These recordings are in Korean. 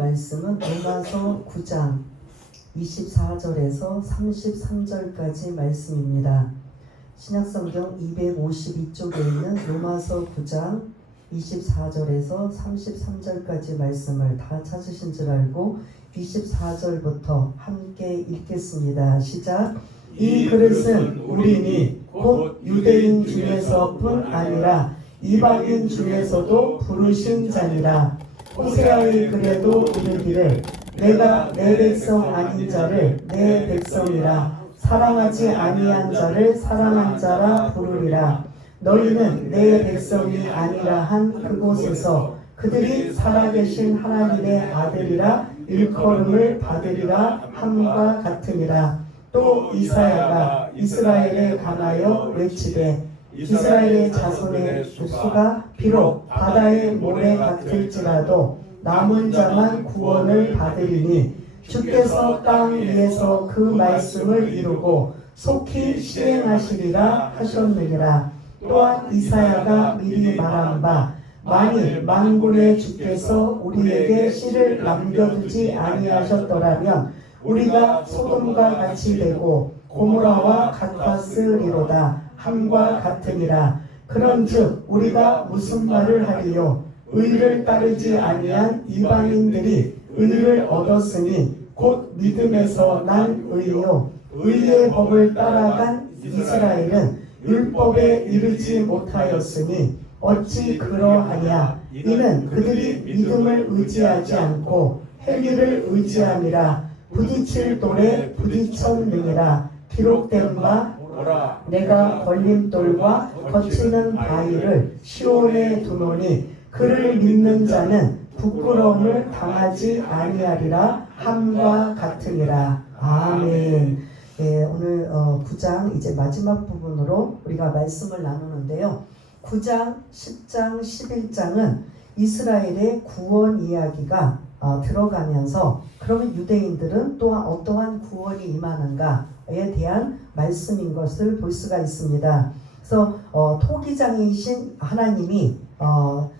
말씀은 로마서 9장 24절에서 33절까지 말씀입니다. 신약성경 252쪽에 있는 로마서 9장 24절에서 33절까지 말씀을 다 찾으신 줄 알고 24절부터 함께 읽겠습니다. 시작. 이 그릇은 우리니 곧 유대인 중에서뿐 아니라 이방인 중에서도 부르신 자니라. 호세아의 글에도 이르기를 내가 내 백성 아닌 자를 내 백성이라 사랑하지 아니한 자를 사랑한 자라 부르리라. 너희는 내 백성이 아니라 한 그곳에서 그들이 살아계신 하나님의 아들이라 일컬음을 받으리라 함과 같으니라. 또 이사야가 이스라엘에 관하여 외치되 이스라엘의 자손의 수가 비록 바다의 모래 같을지라도 남은 자만 구원을 받으리니 주께서 땅 위에서 그 말씀을 이루고 속히 시행하시리라 하셨느니라. 또한 이사야가 미리 말한 바 만일 만군의 주께서 우리에게 씨를 남겨두지 아니하셨더라면 우리가 소돔과 같이 되고 고모라와 같았으리로다 함과 같으니라. 그런즉 우리가 무슨 말을 하리요? 의를 따르지 아니한 이방인들이 의를 얻었으니 곧 믿음에서 난 의요. 의의 법을 따라간 이스라엘은 율법에 이르지 못하였으니 어찌 그러하냐? 이는 그들이 믿음을 의지하지 않고 행위를 의지함이라. 부딪힐 돌에 부딪혔느니라. 기록된 바 내가 걸림돌과 거치는 바위를 시온에 두노니 그를 믿는 자는 부끄러움을 당하지 아니하리라 함과 같으니라. 아멘. 예, 오늘 9장 이제 마지막 부분으로 우리가 말씀을 나누는데요. 9장, 10장, 11장은 이스라엘의 구원 이야기가 들어가면서 그러면 유대인들은 또한 어떠한 구원이 임하는가에 대한 말씀인 것을 볼 수가 있습니다. 그래서 토기장이신 하나님이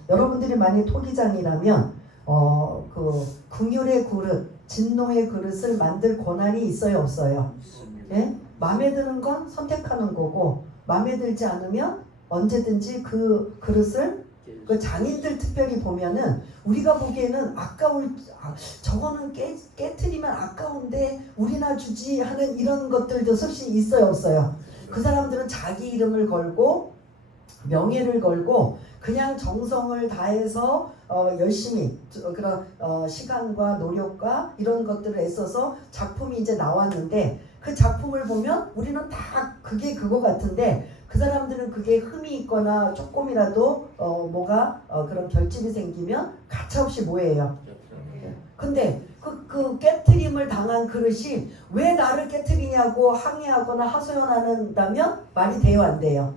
여러분들이 만약 토기장이라면 그 긍휼의 그릇, 진노의 그릇을 만들 권한이 있어요, 없어요? 예? 마음에 드는 건 선택하는 거고 마음에 들지 않으면 언제든지 그 그릇을 그 장인들 특별히 보면은 우리가 보기에는 저거는 깨트리면 아까운데 우리나 주지 하는 이런 것들도 솔직히 있어요, 없어요? 그 사람들은 자기 이름을 걸고 명예를 걸고 그냥 정성을 다해서 열심히 그런 시간과 노력과 이런 것들을 애써서 작품이 이제 나왔는데 그 작품을 보면 우리는 다 그게 그거 같은데 그 사람들은 그게 흠이 있거나 조금이라도 그런 결집이 생기면 가차없이 뭐예요? 근데 그 깨트림을 당한 그릇이 왜 나를 깨트리냐고 항의하거나 하소연한다면 말이 돼요, 안 돼요?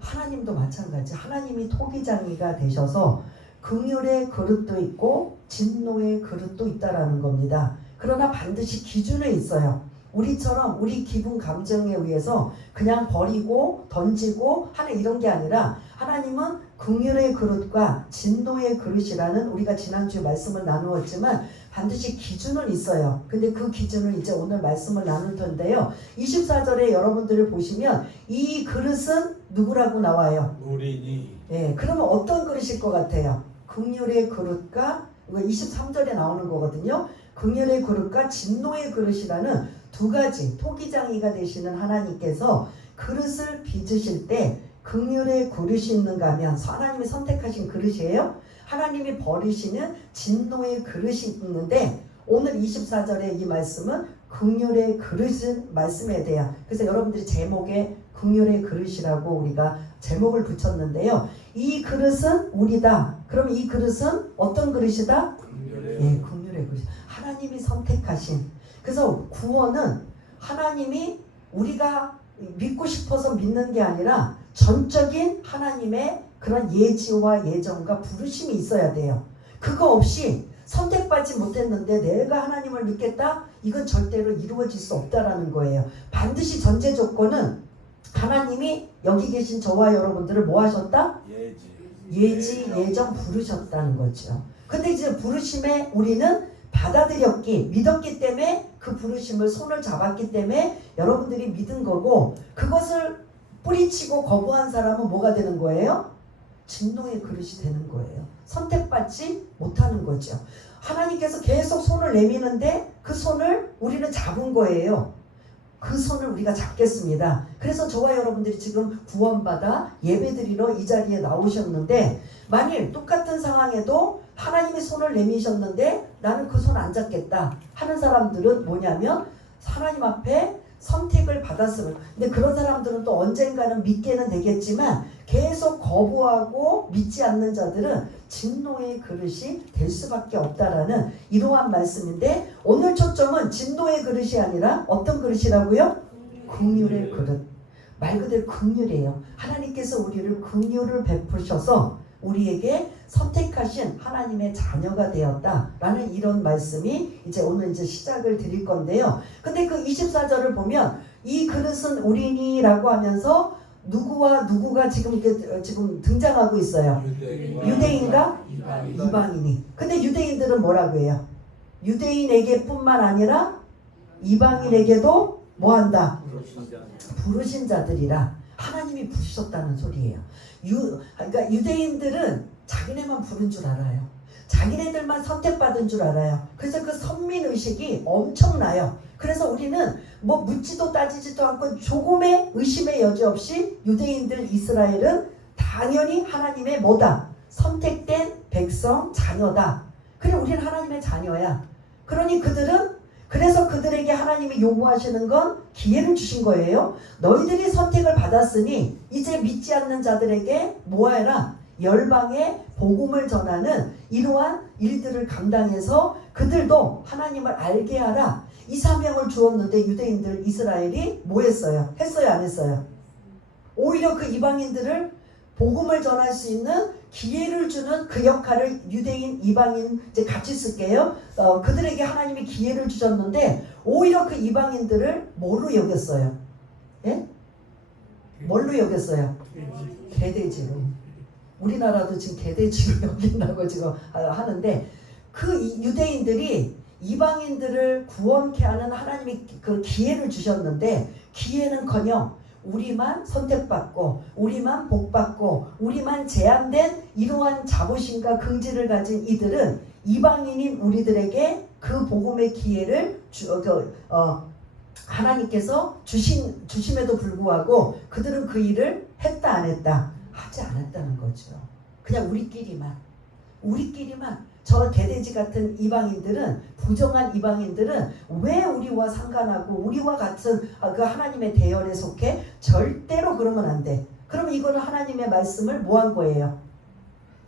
하나님도 마찬가지. 하나님이 토기장이가 되셔서 긍휼의 그릇도 있고 진노의 그릇도 있다라는 겁니다. 그러나 반드시 기준은 있어요. 우리처럼 우리 기분 감정에 의해서 그냥 버리고 던지고 하는 이런 게 아니라 하나님은 긍휼의 그릇과 진노의 그릇이라는 우리가 지난주에 말씀을 나누었지만 반드시 기준은 있어요. 근데 그 기준을 이제 오늘 말씀을 나눌 텐데요. 24절에 여러분들을 보시면 이 그릇은 누구라고 나와요? 우리니. 예, 그러면 어떤 그릇일 것 같아요? 긍휼의 그릇과 23절에 나오는 거거든요. 긍휼의 그릇과 진노의 그릇이라는 두 가지 토기장이가 되시는 하나님께서 그릇을 빚으실 때 긍휼의 그릇이 있는가 하면 하나님이 선택하신 그릇이에요. 하나님이 버리시는 진노의 그릇이 있는데 오늘 24절의 이 말씀은 긍휼의 그릇은 말씀에 대한 그래서 여러분들이 제목에 긍휼의 그릇이라고 우리가 제목을 붙였는데요. 이 그릇은 우리다. 그럼 이 그릇은 어떤 그릇이다? 예, 긍휼의 그릇. 하나님이 선택하신 그래서 구원은 하나님이 우리가 믿고 싶어서 믿는 게 아니라 전적인 하나님의 그런 예지와 예정과 부르심이 있어야 돼요. 그거 없이 선택받지 못했는데 내가 하나님을 믿겠다? 이건 절대로 이루어질 수 없다라는 거예요. 반드시 전제 조건은 하나님이 여기 계신 저와 여러분들을 뭐 하셨다? 예지, 예정 부르셨다는 거죠. 근데 이제 부르심에 우리는 받아들였기, 믿었기 때문에 그 부르심을 손을 잡았기 때문에 여러분들이 믿은 거고, 그것을 뿌리치고 거부한 사람은 뭐가 되는 거예요? 진노의 그릇이 되는 거예요. 선택받지 못하는 거죠. 하나님께서 계속 손을 내미는데 그 손을 우리는 잡은 거예요. 그 손을 우리가 잡겠습니다. 그래서 저와 여러분들이 지금 구원받아 예배드리러 이 자리에 나오셨는데, 만일 똑같은 상황에도 하나님이 손을 내미셨는데 나는 그 손 안 잡겠다 하는 사람들은 뭐냐면, 하나님 앞에 선택을 받았으면, 근데 그런 사람들은 또 언젠가는 믿게는 되겠지만 계속 거부하고 믿지 않는 자들은 진노의 그릇이 될 수밖에 없다라는 이러한 말씀인데, 오늘 초점은 진노의 그릇이 아니라 어떤 그릇이라고요? 긍휼의 그릇. 말 그대로 긍휼이에요. 하나님께서 우리를 긍휼을 베푸셔서 우리에게 선택하신 하나님의 자녀가 되었다라는 이런 말씀이 이제 오늘 이제 시작을 드릴 건데요. 근데 그 24절을 보면 이 그릇은 우리니라고 하면서 누구와 누구가 지금 등장하고 있어요. 유대인과 이방인이. 근데 유대인들은 뭐라고 해요? 유대인에게뿐만 아니라 이방인에게도 뭐한다? 부르신 자들이라. 하나님이 부르셨다는 소리예요. 그러니까 유대인들은 자기네만 부른 줄 알아요. 자기네들만 선택받은 줄 알아요. 그래서 그 선민의식이 엄청나요. 그래서 우리는 뭐 묻지도 따지지도 않고 조금의 의심의 여지 없이 유대인들, 이스라엘은 당연히 하나님의 뭐다? 선택된 백성, 자녀다. 그래, 우리는 하나님의 자녀야. 그러니 그래서 그들에게 하나님이 요구하시는 건 기회를 주신 거예요. 너희들이 선택을 받았으니 이제 믿지 않는 자들에게 뭐해라? 열방에 복음을 전하는 이러한 일들을 감당해서 그들도 하나님을 알게 하라. 이 사명을 주었는데 유대인들, 이스라엘이 뭐 했어요? 했어요, 안 했어요? 오히려 그 이방인들을 복음을 전할 수 있는 기회를 주는 그 역할을 유대인, 이방인 이제 같이 쓸게요. 그들에게 하나님이 기회를 주셨는데 오히려 그 이방인들을 뭐로 여겼어요? 예? 뭘로 여겼어요? 개돼지로. 우리나라도 지금 개돼지로 여긴다고 지금 하는데, 그 유대인들이 이방인들을 구원케 하는 하나님이 그 기회를 주셨는데, 기회는커녕 우리만 선택받고 우리만 복받고 우리만 제한된 이러한 자부심과 긍지를 가진 이들은 이방인인 우리들에게 그 복음의 기회를 하나님께서 주심에도 불구하고 그들은 그 일을 했다 안 했다? 하지 않았다는 거죠. 그냥 우리끼리만 저 개돼지 같은 이방인들은, 부정한 이방인들은 왜 우리와 상관하고 우리와 같은 그 하나님의 대열에 속해? 절대로 그러면 안 돼. 그러면 이거는 하나님의 말씀을 뭐 한 거예요?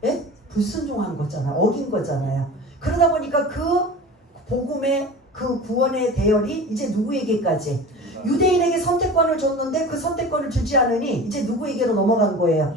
예? 불순종한 거잖아. 어긴 거잖아요. 그러다 보니까 그 복음의 그 구원의 대열이 이제 누구에게까지? 유대인에게 선택권을 줬는데 그 선택권을 주지 않으니 이제 누구에게로 넘어간 거예요?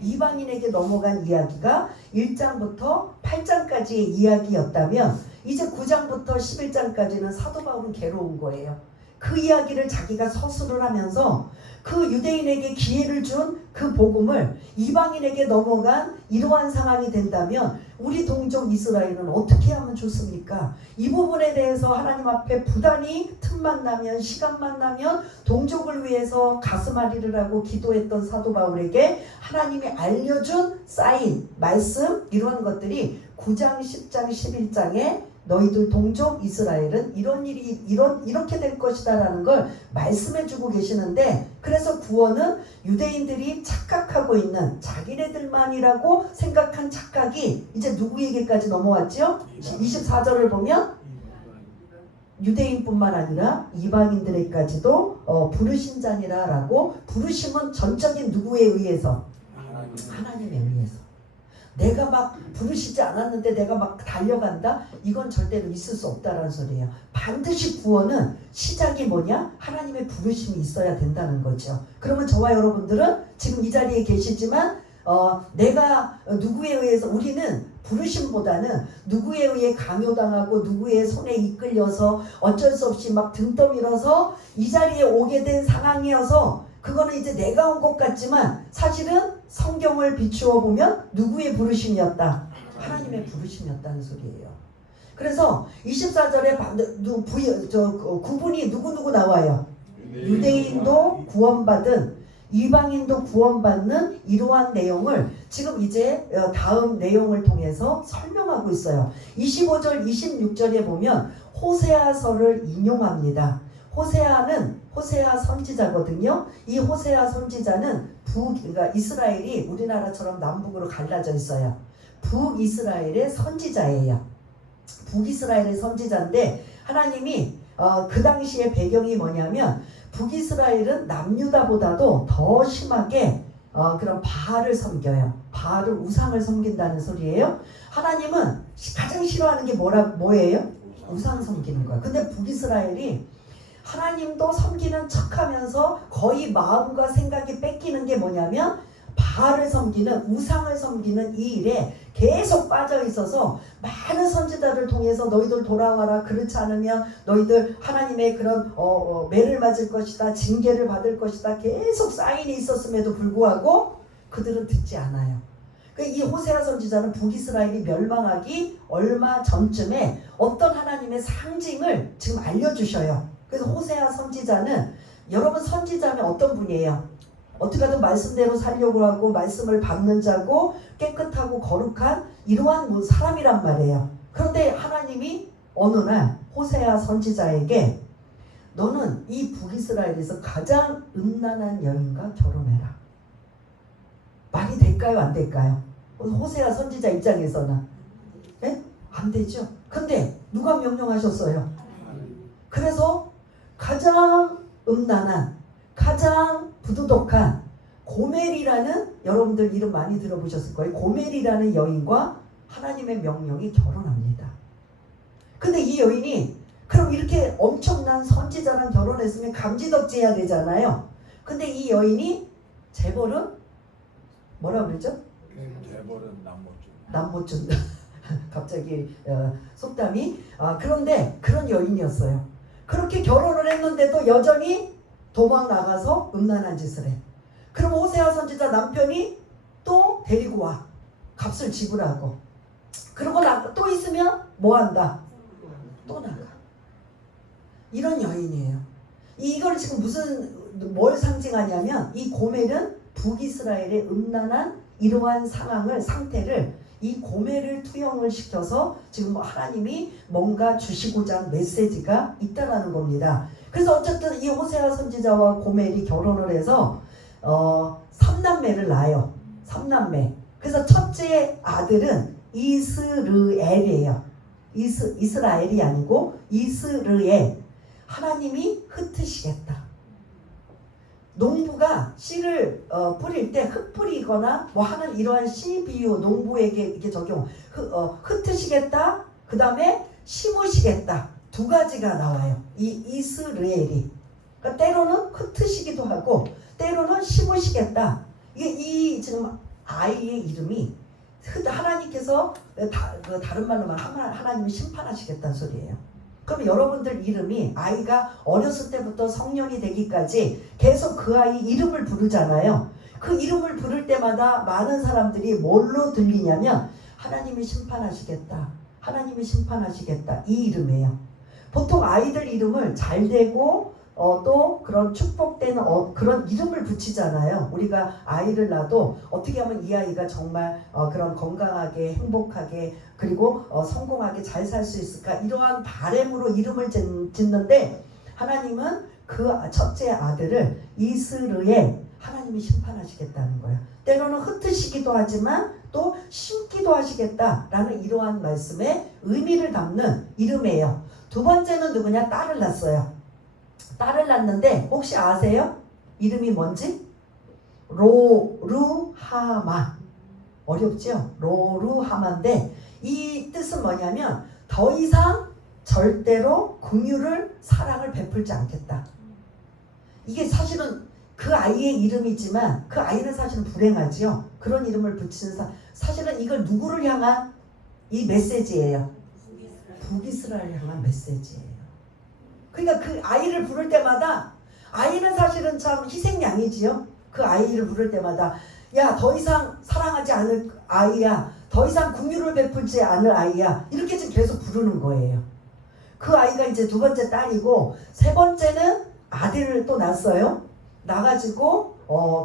이방인에게 넘어간 이야기가 1장부터 8장까지의 이야기였다면 이제 9장부터 11장까지는 사도 바울은 괴로운 거예요. 그 이야기를 자기가 서술을 하면서 그 유대인에게 기회를 준 그 복음을 이방인에게 넘어간 이러한 상황이 된다면 우리 동족 이스라엘은 어떻게 하면 좋습니까? 이 부분에 대해서 하나님 앞에 부단히 틈만 나면, 시간만 나면 동족을 위해서 가슴앓이를 하고 기도했던 사도 바울에게 하나님이 알려준 사인, 말씀, 이런 것들이 9장, 10장, 11장에 너희들 동족 이스라엘은 이렇게 될 것이다라는 걸 말씀해주고 계시는데, 그래서 구원은 유대인들이 착각하고 있는 자기네들만이라고 생각한 착각이 이제 누구에게까지 넘어왔죠? 24절을 보면 유대인뿐만 아니라 이방인들에게까지도 부르신 자니라라고. 부르심은 전적인 누구에 의해서? 하나님에 의해서. 내가 막 부르시지 않았는데 내가 막 달려간다? 이건 절대로 있을 수 없다라는 소리예요. 반드시 구원은 시작이 뭐냐? 하나님의 부르심이 있어야 된다는 거죠. 그러면 저와 여러분들은 지금 이 자리에 계시지만 내가 누구에 의해서, 우리는 부르심보다는 누구에 의해 강요당하고 누구의 손에 이끌려서 어쩔 수 없이 막 등 떠밀어서 이 자리에 오게 된 상황이어서 그거는 이제 내가 온 것 같지만 사실은 성경을 비추어 보면 누구의 부르심이었다? 하나님의 부르심이었다는 소리예요. 그래서 24절에 구분이 누구 나와요. 유대인도 구원받은, 이방인도 구원받는 이러한 내용을 지금 이제 다음 내용을 통해서 설명하고 있어요. 25절 26절에 보면 호세아서를 인용합니다. 호세아 선지자거든요. 이 호세아 선지자는 그러니까 이스라엘이 우리나라처럼 남북으로 갈라져 있어요. 북이스라엘의 선지자예요. 북이스라엘의 선지자인데 하나님이 그 당시의 배경이 뭐냐면 북이스라엘은 남유다보다도 더 심하게 그런 바알을 섬겨요. 바알을, 우상을 섬긴다는 소리예요. 하나님은 가장 싫어하는 게 뭐예요? 우상 섬기는 거야. 근데 북이스라엘이 하나님도 섬기는 척하면서 거의 마음과 생각이 뺏기는 게 뭐냐면 바알을 섬기는, 우상을 섬기는 이 일에 계속 빠져 있어서 많은 선지자를 통해서 너희들 돌아와라, 그렇지 않으면 너희들 하나님의 그런 매를 맞을 것이다, 징계를 받을 것이다, 계속 사인이 있었음에도 불구하고 그들은 듣지 않아요. 이 호세아 선지자는 북이스라엘이 멸망하기 얼마 전쯤에 어떤 하나님의 상징을 지금 알려주셔요. 그래서 호세아 선지자는, 여러분 선지자면 어떤 분이에요? 어떻게 하든 말씀대로 살려고 하고 말씀을 받는 자고 깨끗하고 거룩한 이러한 사람이란 말이에요. 그런데 하나님이 어느 날 호세아 선지자에게 너는 이 북이스라엘에서 가장 음란한 여인과 결혼해라. 말이 될까요? 안 될까요? 호세아 선지자 입장에서는 네? 안 되죠. 근데 누가 명령하셨어요? 그래서 가장 음란한, 가장 부도덕한 고멜이라는, 여러분들 이름 많이 들어보셨을 거예요. 고멜이라는 여인과 하나님의 명령이 결혼합니다. 근데 이 여인이 그럼 이렇게 엄청난 선지자랑 결혼했으면 감지덕지해야 되잖아요. 근데 이 여인이 재벌은 뭐라 그러죠? 재벌은 남 못 준다. 갑자기 속담이. 그런데 그런 여인이었어요. 그렇게 결혼을 했는데도 여전히 도망 나가서 음란한 짓을 해. 그럼 호세아 선지자 남편이 또 데리고 와. 값을 지불하고. 그러고 또 있으면 뭐 한다? 또 나가. 이런 여인이에요. 이걸 지금 뭘 상징하냐면 이 고멜은 북이스라엘의 음란한 이러한 상태를 이 고멜을 투영을 시켜서 지금 하나님이 뭔가 주시고자 하는 메시지가 있다라는 겁니다. 그래서 어쨌든 이 호세아 선지자와 고멜이 결혼을 해서 3남매를 낳아요. 3남매. 그래서 첫째 아들은 이스르엘이에요. 이스라엘이 아니고 이스르엘. 하나님이 흩으시겠다. 농부가 씨를 뿌릴 때 흩뿌리거나 뭐 하는 이러한 씨 비유, 농부에게 이렇게 적용. 흩으시겠다. 그 다음에 심으시겠다. 두 가지가 나와요. 이 이스라엘이. 그러니까 때로는 흩으시기도 하고 때로는 심으시겠다. 이게 지금 아이의 이름이 하나님께서 다른 말로 말하면 하나님이 심판하시겠다는 소리예요. 그럼 여러분들 이름이, 아이가 어렸을 때부터 성년이 되기까지 계속 그 아이 이름을 부르잖아요. 그 이름을 부를 때마다 많은 사람들이 뭘로 들리냐면 하나님이 심판하시겠다. 하나님이 심판하시겠다. 이 이름이에요. 보통 아이들 이름을 잘되고 또 그런 축복되는 그런 이름을 붙이잖아요. 우리가 아이를 낳아도 어떻게 하면 이 아이가 정말 그런 건강하게 행복하게 그리고 성공하게 잘 살 수 있을까, 이러한 바람으로 이름을 짓는데 하나님은 그 첫째 아들을 이스르엘, 하나님이 심판하시겠다는 거예요. 때로는 흩으시기도 하지만 또 심기도 하시겠다라는 이러한 말씀에 의미를 담는 이름이에요. 두 번째는 누구냐? 딸을 낳았어요. 딸을 낳는데 혹시 아세요? 이름이 뭔지? 로루하마. 어렵죠? 로루하마인데 이 뜻은 뭐냐면 더 이상 절대로 긍휼을, 사랑을 베풀지 않겠다. 이게 사실은 그 아이의 이름이지만 그 아이는 사실은 불행하지요. 그런 이름을 붙이는 사실은 이걸 누구를 향한 이 메시지예요. 북이스라엘 향한 메시지예요. 그러니까 그 아이를 부를 때마다, 아이는 사실은 참 희생양이지요. 그 아이를 부를 때마다 야, 더 이상 사랑하지 않을 아이야, 더 이상 긍휼을 베풀지 않을 아이야. 이렇게 지금 계속 부르는 거예요. 그 아이가 이제 두 번째 딸이고 세 번째는 아들을 또 낳았어요. 낳아가지고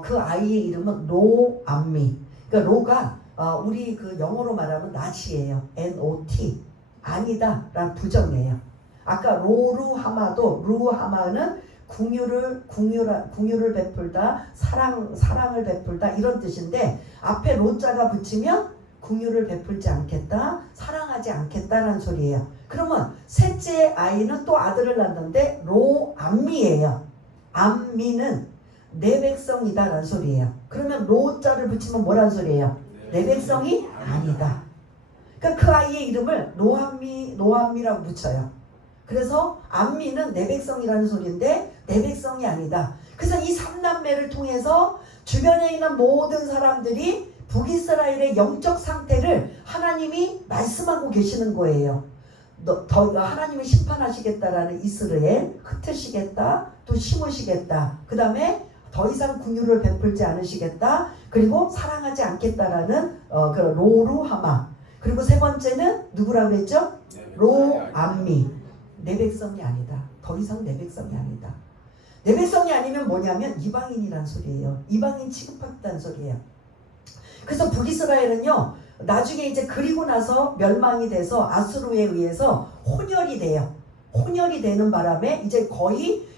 그 아이의 이름은 로암미. 그러니까 로가 우리 그 영어로 말하면 not이에요. N-O-T. 아니다라는 부정이에요. 아까 로루하마도 루하마는 긍휼을 베풀다, 사랑을 베풀다 이런 뜻인데 앞에 로자가 붙이면 긍휼을 베풀지 않겠다, 사랑하지 않겠다라는 소리예요. 그러면 셋째 아이는 또 아들을 낳는데 로암미예요. 암미는 내 백성이다라는 소리예요. 그러면 로자를 붙이면 뭐라는 소리예요? 내 백성이 아니다. 그러니까 그 아이의 이름을 노암미라고 붙여요. 그래서 암미는 내 백성이라는 소리인데 내 백성이 아니다. 그래서 이 삼남매를 통해서 주변에 있는 모든 사람들이 북이스라엘의 영적 상태를 하나님이 말씀하고 계시는 거예요. 하나님이 심판하시겠다라는 이스라엘, 흩으시겠다, 또 심으시겠다. 그 다음에 더 이상 긍휼을 베풀지 않으시겠다. 그리고 사랑하지 않겠다라는 그 로루하마. 그리고 세 번째는 누구라고 그랬죠? 로암미. 내 백성이 아니다. 더 이상 내 백성이 아니다. 내 백성이 아니면 뭐냐면 이방인이란 소리예요. 이방인 취급하겠다는 소리예요. 그래서 북이스라엘은요, 나중에 이제 그리고 나서 멸망이 돼서 아수르에 의해서 혼혈이 돼요. 혼혈이 되는 바람에 이제 거의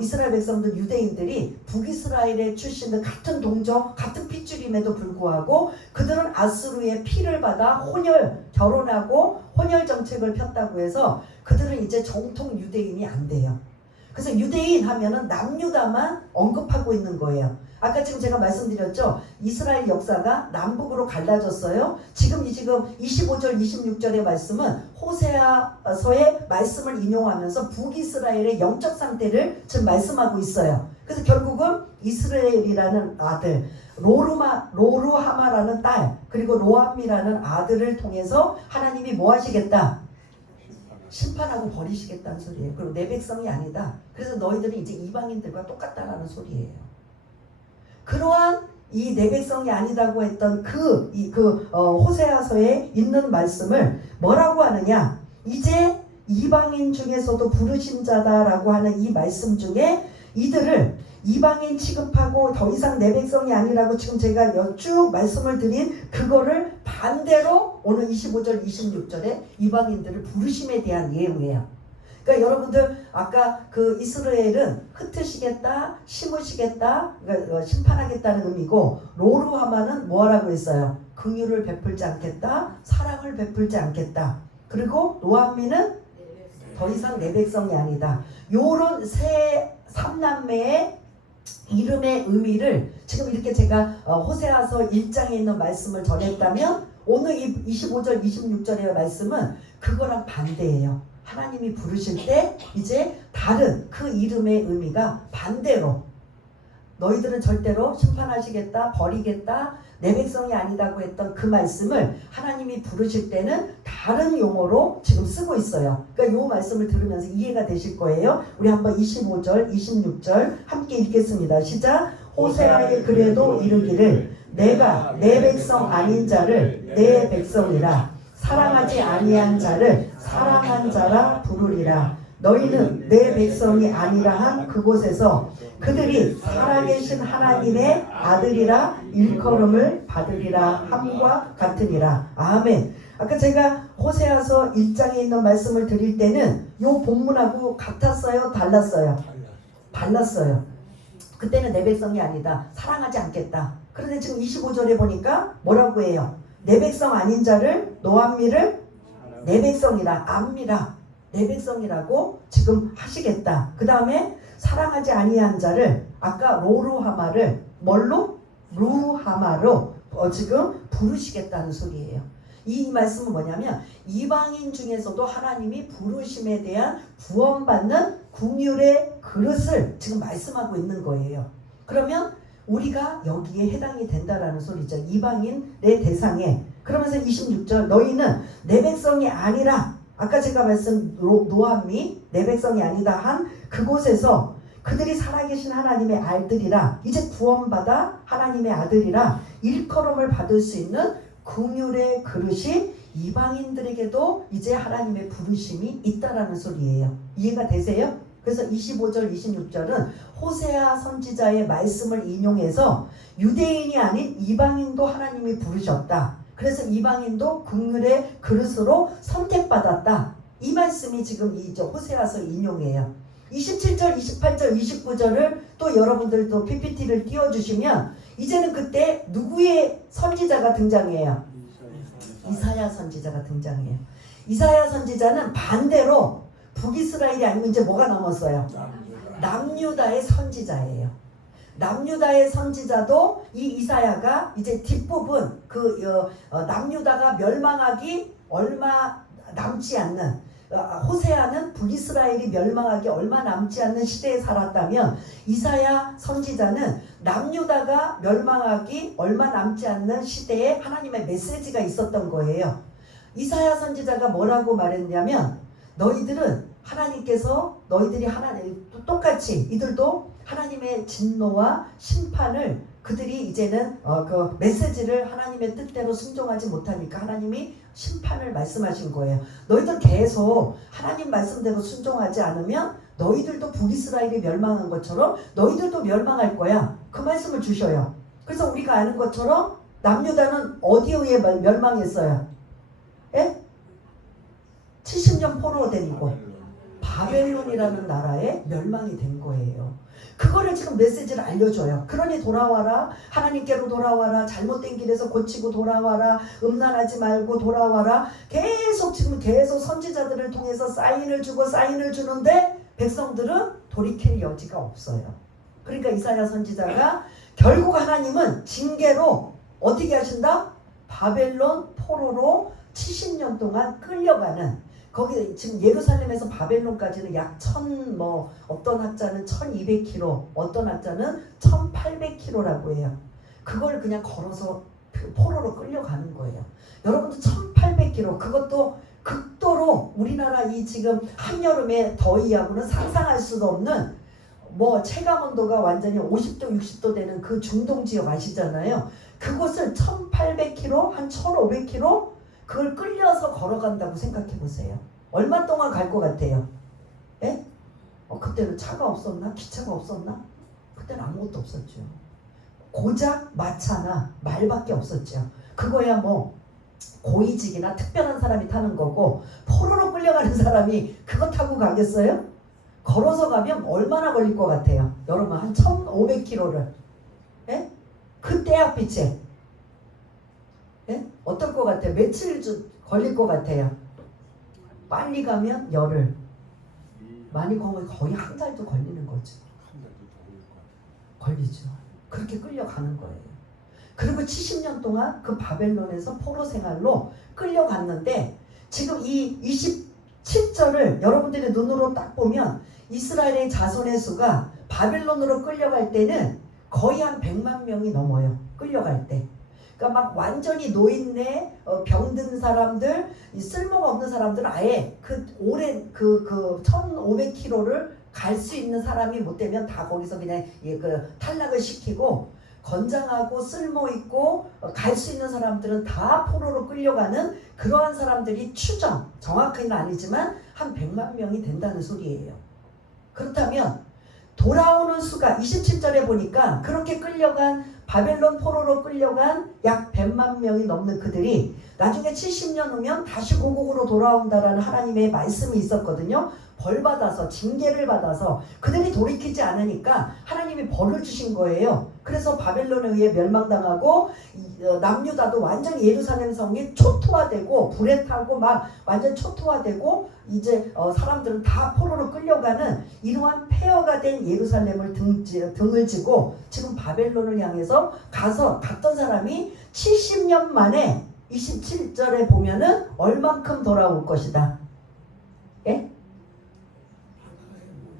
이스라엘 백성들 유대인들이 북이스라엘의 출신들 같은 동족, 같은 핏줄임에도 불구하고 그들은 아수르의 피를 받아 결혼하고 혼혈 정책을 폈다고 해서 그들은 이제 정통 유대인이 안 돼요. 그래서 유대인 하면은 남유다만 언급하고 있는 거예요. 아까 지금 제가 말씀드렸죠. 이스라엘 역사가 남북으로 갈라졌어요. 지금 25절 26절의 말씀은 호세아서의 말씀을 인용하면서 북이스라엘의 영적 상태를 지금 말씀하고 있어요. 그래서 결국은 이스라엘이라는 아들, 로루하마라는 딸, 그리고 로암미라는 아들을 통해서 하나님이 뭐 하시겠다? 심판하고 버리시겠다는 소리예요. 그리고 내 백성이 아니다. 그래서 너희들은 이제 이방인들과 똑같다라는 소리예요. 그러한 이 내 백성이 아니다고 했던 호세아서에 있는 말씀을 뭐라고 하느냐? 이제 이방인 중에서도 부르신 자다라고 하는 이 말씀 중에 이들을 이방인 취급하고 더 이상 내 백성이 아니라고 지금 제가 쭉 말씀을 드린 그거를 반대로 오늘 25절 26절에 이방인들을 부르심에 대한 예언이에요. 그러니까 여러분들 아까 그 이스라엘은 흩으시겠다, 심으시겠다, 그러니까 심판하겠다는 의미고 로루하마는 뭐라고 했어요? 긍휼을 베풀지 않겠다, 사랑을 베풀지 않겠다. 그리고 노암미는 더 이상 내 백성이 아니다. 요런 삼남매의 이름의 의미를 지금 이렇게 제가 호세아서 1장에 있는 말씀을 전했다면 오늘 이 25절 26절의 말씀은 그거랑 반대예요. 하나님이 부르실 때 이제 다른 그 이름의 의미가 반대로 너희들은 절대로 심판하시겠다, 버리겠다, 내 백성이 아니다고 했던 그 말씀을 하나님이 부르실 때는 다른 용어로 지금 쓰고 있어요. 그러니까 이 말씀을 들으면서 이해가 되실 거예요. 우리 한번 25절, 26절 함께 읽겠습니다. 시작. 호세아의 글에도 이르기를 내가 내 백성 아닌 자를 내 백성이라 사랑하지 아니한 자를 사랑한 자라 부르리라. 너희는 내 백성이 아니라 한 그곳에서 그들이 살아계신 하나님의 아들이라 일컬음을 받으리라 함과 같으니라. 아멘. 아까 제가 호세아서 1장에 있는 말씀을 드릴 때는 요 본문하고 같았어요? 달랐어요? 달랐어요. 그때는 내 백성이 아니다, 사랑하지 않겠다. 그런데 지금 25절에 보니까 뭐라고 해요? 내 백성 아닌 자를 노암미를 내 백성이라, 암미라 내 백성이라고 지금 하시겠다. 그 다음에 사랑하지 아니한 자를 아까 로루하마를 뭘로? 루하마로 지금 부르시겠다는 소리예요. 이 말씀은 뭐냐면 이방인 중에서도 하나님이 부르심에 대한 구원받는 긍휼의 그릇을 지금 말씀하고 있는 거예요. 그러면 우리가 여기에 해당이 된다라는 소리죠. 이방인의 대상에. 그러면서 26절 너희는 내 백성이 아니라 아까 제가 말씀 노암미 내 백성이 아니다 한 그곳에서 그들이 살아계신 하나님의 아들이라 이제 구원받아 하나님의 아들이라 일컬음을 받을 수 있는 긍휼의 그릇이 이방인들에게도 이제 하나님의 부르심이 있다라는 소리예요. 이해가 되세요? 그래서 25절 26절은 호세아 선지자의 말씀을 인용해서 유대인이 아닌 이방인도 하나님이 부르셨다. 그래서 이방인도 긍휼의 그릇으로 선택받았다. 이 말씀이 지금 이 호세아서 인용해요. 27절, 28절, 29절을 또 여러분들도 PPT를 띄워주시면 이제는 그때 누구의 선지자가 등장해요? 이사야 선지자가 등장해요. 이사야 선지자는 반대로 북이스라엘이 아니고 이제 뭐가 넘었어요? 남유다의 선지자예요. 남유다의 선지자도 이 이사야가 이제 뒷부분 남유다가 멸망하기 얼마 남지 않는 호세아는 북이스라엘이 멸망하기 얼마 남지 않는 시대에 살았다면 이사야 선지자는 남유다가 멸망하기 얼마 남지 않는 시대에 하나님의 메시지가 있었던 거예요. 이사야 선지자가 뭐라고 말했냐면 너희들은 하나님께서 너희들이 똑같이 이들도 하나님의 진노와 심판을 그들이 이제는 그 메시지를 하나님의 뜻대로 순종하지 못하니까 하나님이 심판을 말씀하신 거예요. 너희들 계속 하나님 말씀대로 순종하지 않으면 너희들도 북이스라엘이 멸망한 것처럼 너희들도 멸망할 거야. 그 말씀을 주셔요. 그래서 우리가 아는 것처럼 남유다는 어디에 의해 멸망했어요? 예? 70년 포로로 데리고 바벨론이라는 나라에 멸망이 된 거예요. 그거를 지금 메시지를 알려줘요. 그러니 돌아와라. 하나님께로 돌아와라. 잘못된 길에서 고치고 돌아와라. 음란하지 말고 돌아와라. 지금 계속 선지자들을 통해서 사인을 주는데 백성들은 돌이킬 여지가 없어요. 그러니까 이사야 선지자가 결국 하나님은 징계로 어떻게 하신다? 바벨론 포로로 70년 동안 끌려가는 거기 지금 예루살렘에서 바벨론까지는 약 어떤 학자는 1200km, 어떤 학자는 1800km라고 해요. 그걸 그냥 걸어서 포로로 끌려가는 거예요. 여러분도 1800km, 그것도 극도로 우리나라 이 지금 한여름의 더위하고는 상상할 수도 없는 체감온도가 완전히 50도, 60도 되는 그 중동 지역 아시잖아요. 그곳을 1800km, 한 1500km 그걸 끌려서 걸어간다고 생각해 보세요. 얼마 동안 갈 것 같아요? 예? 그때는 차가 없었나? 기차가 없었나? 그때는 아무것도 없었죠. 고작 마차나 말밖에 없었죠. 그거야 고위직이나 특별한 사람이 타는 거고 포로로 끌려가는 사람이 그거 타고 가겠어요? 걸어서 가면 얼마나 걸릴 것 같아요? 여러분 한 1500km를 예? 그 때약빛에 예? 어떨 것 같아요? 며칠 걸릴 것 같아요? 빨리 가면 열흘, 많이 가면 거의 한 달도 걸리는 거죠. 걸리죠. 그렇게 끌려가는 거예요. 그리고 70년 동안 그 바벨론에서 포로 생활로 끌려갔는데 지금 이 27절을 여러분들의 눈으로 딱 보면 이스라엘의 자손의 수가 바벨론으로 끌려갈 때는 거의 한 100만 명이 넘어요. 끌려갈 때. 그러니까 막 완전히 노인네, 병든 사람들, 쓸모가 없는 사람들은 아예 그 오랜 그 1500km를 갈 수 있는 사람이 못 되면 다 거기서 그냥 탈락을 시키고 건장하고 쓸모 있고 갈 수 있는 사람들은 다 포로로 끌려가는 그러한 사람들이 추정, 정확히는 아니지만 한 100만 명이 된다는 소리예요. 그렇다면 돌아오는 수가 27절에 보니까 그렇게 끌려간 바벨론 포로로 끌려간 약 100만 명이 넘는 그들이 나중에 70년 후면 다시 고국으로 돌아온다라는 하나님의 말씀이 있었거든요. 벌받아서 징계를 받아서 그들이 돌이키지 않으니까 하나님이 벌을 주신 거예요. 그래서 바벨론에 의해 멸망당하고 남유다도 완전히 예루살렘 성이 초토화되고 불에 타고 막 완전 초토화되고 이제 사람들은 다 포로로 끌려가는 이러한 폐허가 된 예루살렘을 등을 지고 지금 바벨론을 향해서 갔던 사람이 70년 만에 27절에 보면은 얼만큼 돌아올 것이다. 예?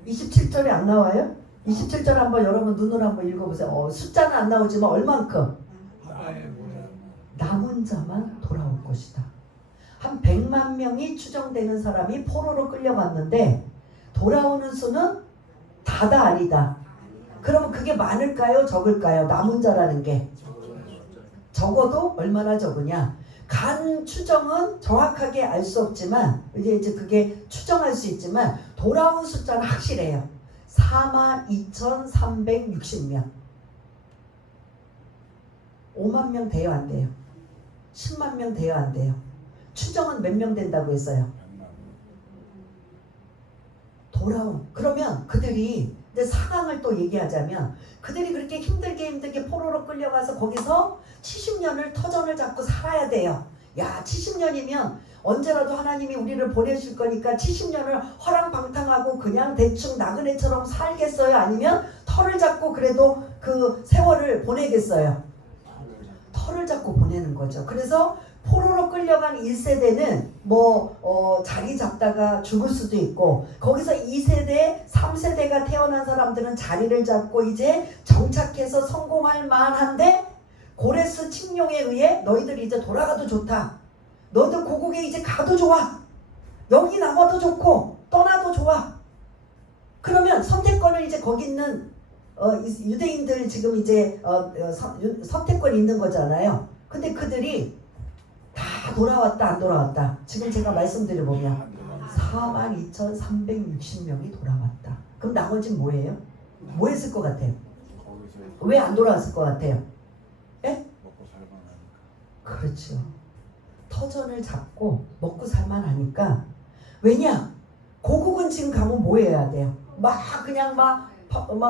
27절에 안 나와요? 27절 한번 여러분 눈으로 한번 읽어보세요. 숫자는 안 나오지만 얼만큼? 남은 자만 돌아올 것이다. 한 100만 명이 추정되는 사람이 포로로 끌려갔는데 돌아오는 수는 다다 아니다. 그러면 그게 많을까요? 적을까요? 남은 자라는 게 적어도 얼마나 적으냐? 간 추정은 정확하게 알 수 없지만 이제 그게 추정할 수 있지만 돌아온 숫자는 확실해요. 42,360명. 5만 명 돼요, 안 돼요? 10만 명 돼요, 안 돼요? 추정은 몇 명 된다고 했어요? 돌아온. 그러면 그들이 이제 상황을 또 얘기하자면 그들이 그렇게 힘들게 포로로 끌려가서 거기서 70년을 터전을 잡고 살아야 돼요. 야, 70년이면 언제라도 하나님이 우리를 보내줄 거니까 70년을 허랑방탕하고 그냥 대충 나그네처럼 살겠어요? 아니면 터를 잡고 그래도 그 세월을 보내겠어요? 터를 잡고 보내는 거죠. 그래서 포로로 끌려간 1세대는 자리 잡다가 죽을 수도 있고, 거기서 2세대, 3세대가 태어난 사람들은 자리를 잡고 이제 정착해서 성공할 만한데, 고레스 칙룡에 의해 너희들이 이제 돌아가도 좋다. 너희들 고국에 이제 가도 좋아. 여기 남아도 좋고 떠나도 좋아. 그러면 선택권을 이제 거기 있는 유대인들 지금 이제 선택권이 있는 거잖아요. 근데 그들이 다 돌아왔다 안 돌아왔다? 지금 제가 말씀드려보면 42,360명이 돌아왔다. 그럼 나머지는 뭐예요? 뭐 했을 것 같아요? 왜 안 돌아왔을 것 같아요? 예? 그렇죠. 터전을 잡고 먹고 살만하니까. 왜냐? 고국은 지금 가면 뭐 해야 돼요?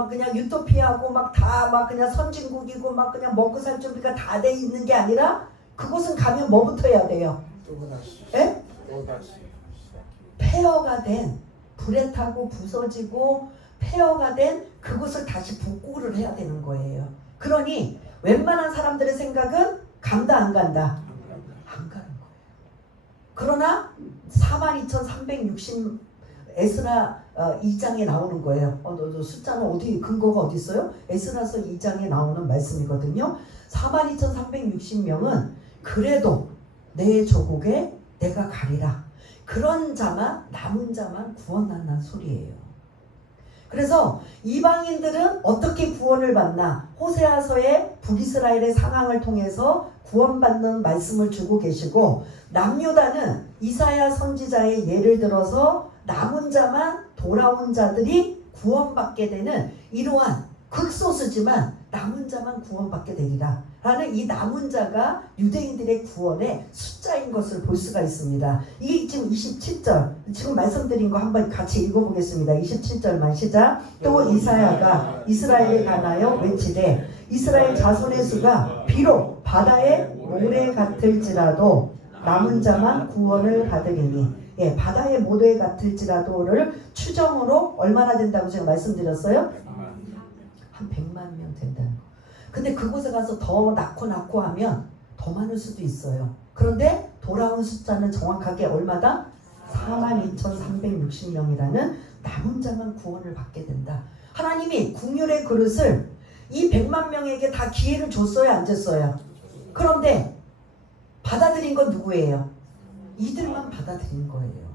그냥 유토피아고 그냥 선진국이고 그냥 먹고 살 준비가 다 돼 있는 게 아니라, 그곳은 가면 뭐부터 해야 돼요? 예? 폐허가 된, 불에 타고 부서지고 폐허가 된 그곳을 다시 복구를 해야 되는 거예요. 그러니 웬만한 사람들의 생각은 간다 안 간다? 안 가는 거예요. 그러나 42,360 에스라 2장에 나오는 거예요. 숫자는 어디, 근거가 어디 있어요? 에스라서 2장에 나오는 말씀이거든요. 42,360명은 그래도 내 조국에 내가 가리라. 그런 자만, 남은 자만 구원한다는 소리예요. 그래서 이방인들은 어떻게 구원을 받나? 호세아서의 북이스라엘의 상황을 통해서 구원받는 말씀을 주고 계시고, 남유다는 이사야 선지자의 예를 들어서 남은 자만, 돌아온 자들이 구원받게 되는 이러한 극소수지만 남은 자만 구원받게 되리라 라는 이 남은 자가 유대인들의 구원의 숫자인 것을 볼 수가 있습니다. 이게 지금 27절 지금 말씀드린 거 한번 같이 읽어보겠습니다. 27절만 시작. 또 이사야가 이스라엘에 관하여 외치되 이스라엘 자손의 수가 비록 바다의 모래 같을지라도 남은 자만 구원을 받으리니. 예, 바다의 모래 같을지라도를 추정으로 얼마나 된다고 제가 말씀드렸어요? 한 100만 명 된다는 거. 근데 그곳에 가서 더 낳고 하면 더 많을 수도 있어요. 그런데 돌아온 숫자는 정확하게 얼마다? 42,360명이라는 남은 자만 구원을 받게 된다. 하나님이 국률의 그릇을 이 100만 명에게 다 기회를 줬어요, 안 줬어요? 그런데 받아들인 건 누구예요? 이들만 받아들인 거예요.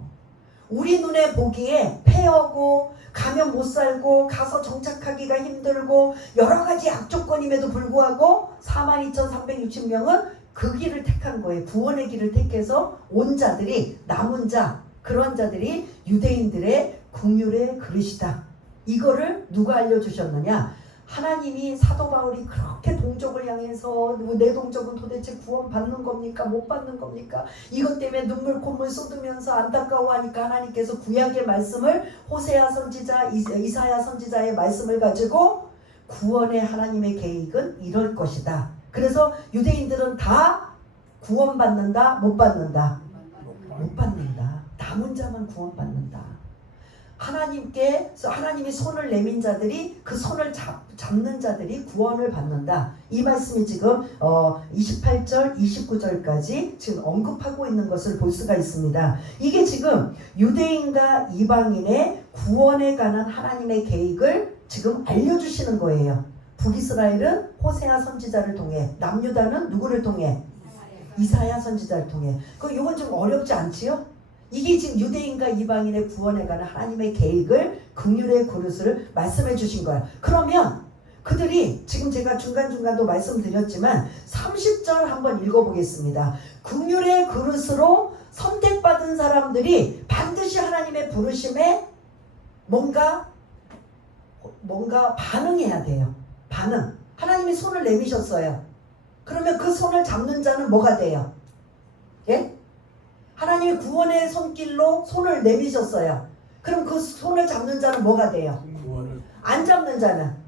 우리 눈에 보기에 폐허고 가면 못 살고 가서 정착하기가 힘들고 여러 가지 악조건임에도 불구하고 42,360명은 그 길을 택한 거예요. 구원의 길을 택해서 온 자들이, 남은 자, 그런 자들이 유대인들의 국률의 그릇이다. 이거를 누가 알려주셨느냐? 하나님이 사도 바울이 그렇게 동족을 향해서 내 동족은 도대체 구원받는 겁니까? 못 받는 겁니까? 이것 때문에 눈물 콧물 쏟으면서 안타까워하니까 하나님께서 구약의 말씀을 호세아 선지자, 이사야 선지자의 말씀을 가지고 구원의 하나님의 계획은 이럴 것이다. 그래서 유대인들은 다 구원받는다? 못 받는다? 못 받는다. 남은 자만 구원받는다. 하나님이 손을 내민 자들이, 그 손을 잡는 자들이 구원을 받는다. 이 말씀이 지금 28절, 29절까지 지금 언급하고 있는 것을 볼 수가 있습니다. 이게 지금 유대인과 이방인의 구원에 관한 하나님의 계획을 지금 알려주시는 거예요. 북이스라엘은 호세아 선지자를 통해, 남유다는 누구를 통해? 이사야 선지자를 통해. 이건 좀 어렵지 않지요? 이게 지금 유대인과 이방인의 구원에 관한 하나님의 계획을, 긍휼의 그릇을 말씀해 주신 거야. 그러면 그들이 지금 제가 중간중간도 말씀드렸지만 30절 한번 읽어보겠습니다. 긍휼의 그릇으로 선택받은 사람들이 반드시 하나님의 부르심에 뭔가 반응해야 돼요. 반응. 하나님이 손을 내미셨어요. 그러면 그 손을 잡는 자는 뭐가 돼요? 예? 하나님이 구원의 손길로 손을 내미셨어요. 그럼 그 손을 잡는 자는 뭐가 돼요? 안 잡는 자는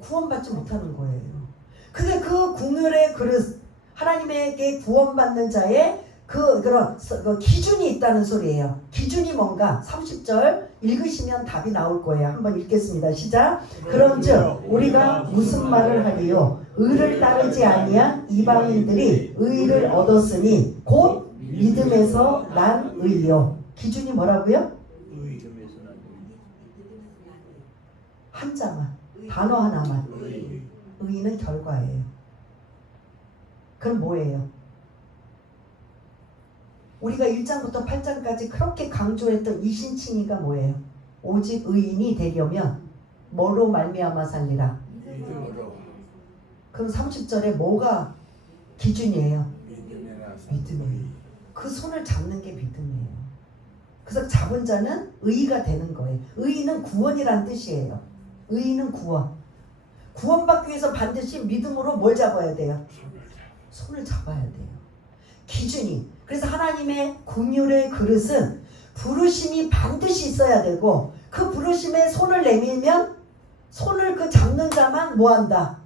구원받지 못하는 거예요. 그게 그 긍휼의 그릇, 하나님에게 구원받는 자의 그런 기준이 있다는 소리예요. 기준이 뭔가 30절 읽으시면 답이 나올 거예요. 한번 읽겠습니다. 시작. 그런즉 우리가 무슨 말을 하리요? 의를 따르지 아니한 이방인들이 의를 얻었으니 곧 믿음에서 난 의요. 기준이 뭐라고요? 한자만, 단어 하나만. 의는 결과예요. 그럼 뭐예요? 우리가 1장부터 8장까지 그렇게 강조했던 이신칭의가 뭐예요? 오직 의인이 되려면 뭐로 말미암아 살리라? 그럼 30절에 뭐가 기준이에요? 믿음이에요. 그 손을 잡는 게 믿음이에요. 그래서 잡은 자는 의가 되는 거예요. 의는 구원이란 뜻이에요. 의는 구원. 구원받기 위해서 반드시 믿음으로 뭘 잡아야 돼요? 손을 잡아야 돼요. 기준이. 그래서 하나님의 긍휼의 그릇은 부르심이 반드시 있어야 되고 그 부르심에 손을 내밀면 손을 그 잡는 자만 뭐한다?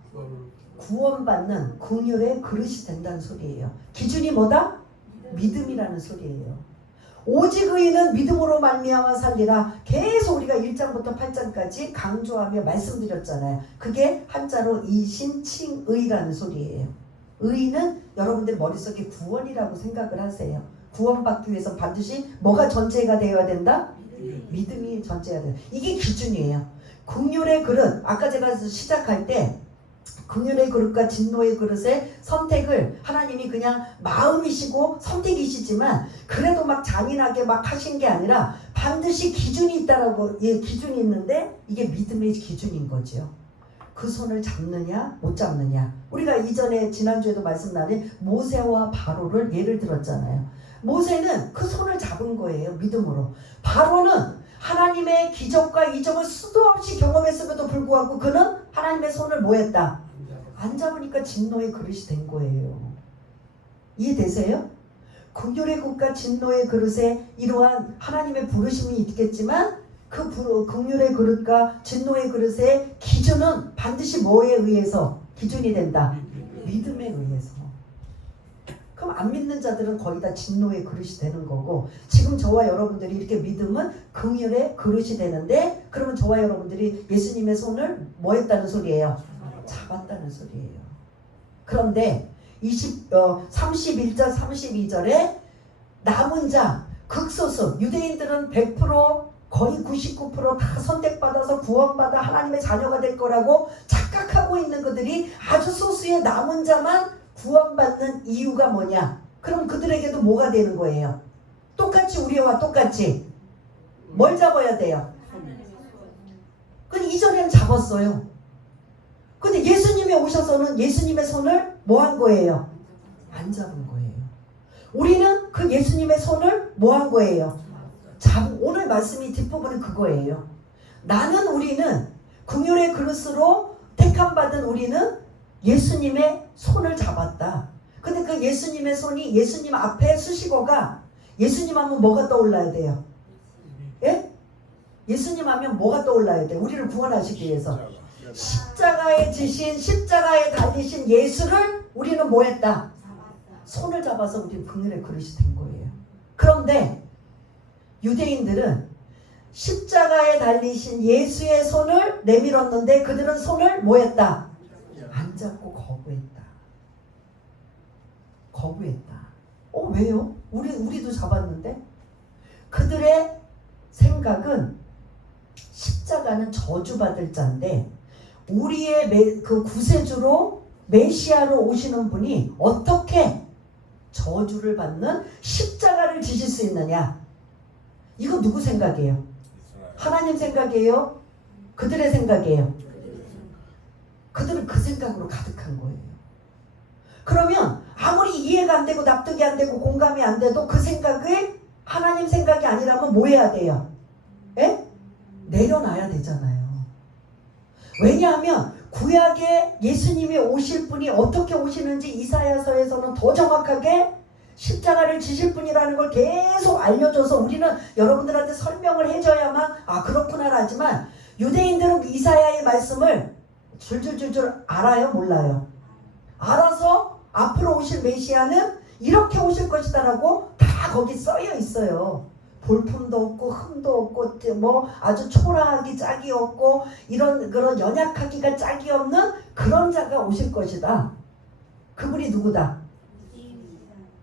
구원받는 긍휼의 그릇이 된다는 소리예요. 기준이 뭐다? 믿음이라는 소리예요. 오직 의인은 믿음으로 말미암아 살리라. 계속 우리가 1장부터 8장까지 강조하며 말씀드렸잖아요. 그게 한자로 이신칭의라는 소리예요. 의인은 여러분들 머릿속에 구원이라고 생각을 하세요. 구원받기 위해서 반드시 뭐가 전제가 되어야 된다? 믿음이 전제가 된다. 이게 기준이에요. 긍휼의 그릇, 아까 제가 시작할 때 긍휼의 그릇과 진노의 그릇의 선택을 하나님이 그냥 마음이시고 선택이시지만 그래도 막 잔인하게 막 하신 게 아니라 반드시 기준이 있다라고, 기준이 있는데 이게 믿음의 기준인 거죠. 그 손을 잡느냐 못 잡느냐. 우리가 이전에 지난주에도 말씀 나눈 모세와 바로를 예를 들었잖아요. 모세는 그 손을 잡은 거예요. 믿음으로. 바로는 하나님의 기적과 이적을 수도 없이 경험했음에도 불구하고 그는 하나님의 손을 뭐 했다? 안 잡으니까 진노의 그릇이 된 거예요. 이해되세요? 긍휼의 그릇과 진노의 그릇에 이러한 하나님의 부르심이 있겠지만 그 긍휼의 그릇과 진노의 그릇의 기준은 반드시 뭐에 의해서 기준이 된다? 믿음에 의해서. 그럼 안 믿는 자들은 거의 다 진노의 그릇이 되는 거고, 지금 저와 여러분들이 이렇게 믿음은 긍휼의 그릇이 되는데, 그러면 저와 여러분들이 예수님의 손을 뭐 했다는 소리예요? 잡았다는 소리예요. 그런데 31절 32절에 남은 자 극소수, 유대인들은 100% 거의 99%다 선택받아서 구원받아 하나님의 자녀가 될 거라고 착각하고 있는 그들이 아주 소수의 남은 자만 구원받는 이유가 뭐냐? 그럼 그들에게도 뭐가 되는 거예요? 똑같이 우리와 똑같이 뭘 잡아야 돼요? 근데 이전에는 잡았어요. 근데 예수님이 오셔서는 예수님의 손을 뭐 한 거예요? 안 잡은 거예요. 우리는 그 예수님의 손을 뭐 한 거예요? 오늘 말씀이 뒷부분은 그거예요. 우리는 긍휼의 그릇으로 택함받은 우리는 예수님의 손을 잡았다. 근데 그 예수님의 손이 예수님 앞에 수식어가, 예수님 하면 뭐가 떠올라야 돼요? 예? 예수님 하면 뭐가 떠올라야 돼요? 우리를 구원하시기 위해서 십자가에 지신, 십자가에 달리신 예수를 우리는 뭐 했다? 손을 잡아서 우리는 긍휼의 그릇이 된 거예요. 그런데 유대인들은 십자가에 달리신 예수의 손을 내밀었는데 그들은 손을 뭐 했다? 안 잡고 거부했다. 왜요? 우리도 잡았는데? 그들의 생각은 십자가는 저주받을 자인데 우리의 그 구세주로 메시아로 오시는 분이 어떻게 저주를 받는 십자가를 지실 수 있느냐? 이거 누구 생각이에요? 하나님 생각이에요? 그들의 생각이에요? 그들은 그 생각으로 가득한 거예요. 그러면 아무리 이해가 안 되고 납득이 안 되고 공감이 안 돼도 그 생각이 하나님 생각이 아니라면 뭐 해야 돼요? 예? 내려놔야 되잖아요. 왜냐하면 구약에 예수님이 오실 분이 어떻게 오시는지 이사야서에서는 더 정확하게 십자가를 지실 분이라는 걸 계속 알려줘서 우리는 여러분들한테 설명을 해줘야만 아 그렇구나 하지만 유대인들은 이사야의 말씀을 줄줄줄줄 알아요? 몰라요? 알아서 앞으로 오실 메시아는 이렇게 오실 것이다 라고 다 거기 써여 있어요. 볼품도 없고 흠도 없고 뭐 아주 초라하기 짝이 없고 이런 그런 연약하기가 짝이 없는 그런 자가 오실 것이다. 그분이 누구다?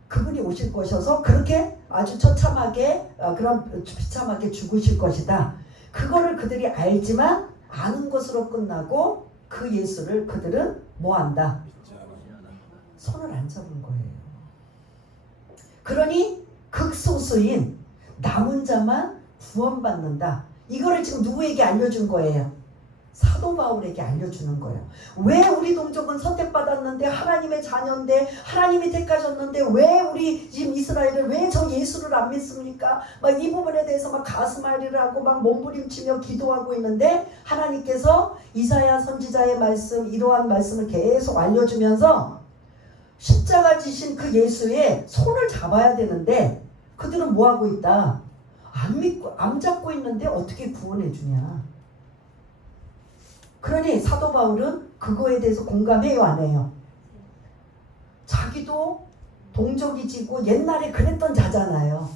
그분이 오실 것이어서 그렇게 아주 처참하게 그런 비참하게 죽으실 것이다. 그거를 그들이 알지만 아는 것으로 끝나고 그 예수를 그들은 뭐한다? 손을 안 잡은 거예요. 그러니 극소수인 남은 자만 구원받는다. 이거를 지금 누구에게 알려준 거예요? 사도 바울에게 알려주는 거예요. 왜 우리 동족은 선택받았는데 하나님의 자녀인데 하나님이 택하셨는데 왜 우리 지금 이스라엘을 왜 저 예수를 안 믿습니까? 막 이 부분에 대해서 막 가슴앓이를 하고 막 몸부림치며 기도하고 있는데 하나님께서 이사야 선지자의 말씀 이러한 말씀을 계속 알려주면서 십자가 지신 그 예수의 손을 잡아야 되는데 그들은 뭐하고 있다? 안 잡고 있는데 어떻게 구원해 주냐? 그러니 사도 바울은 그거에 대해서 공감해요, 안 해요? 자기도 동족이지고 옛날에 그랬던 자잖아요.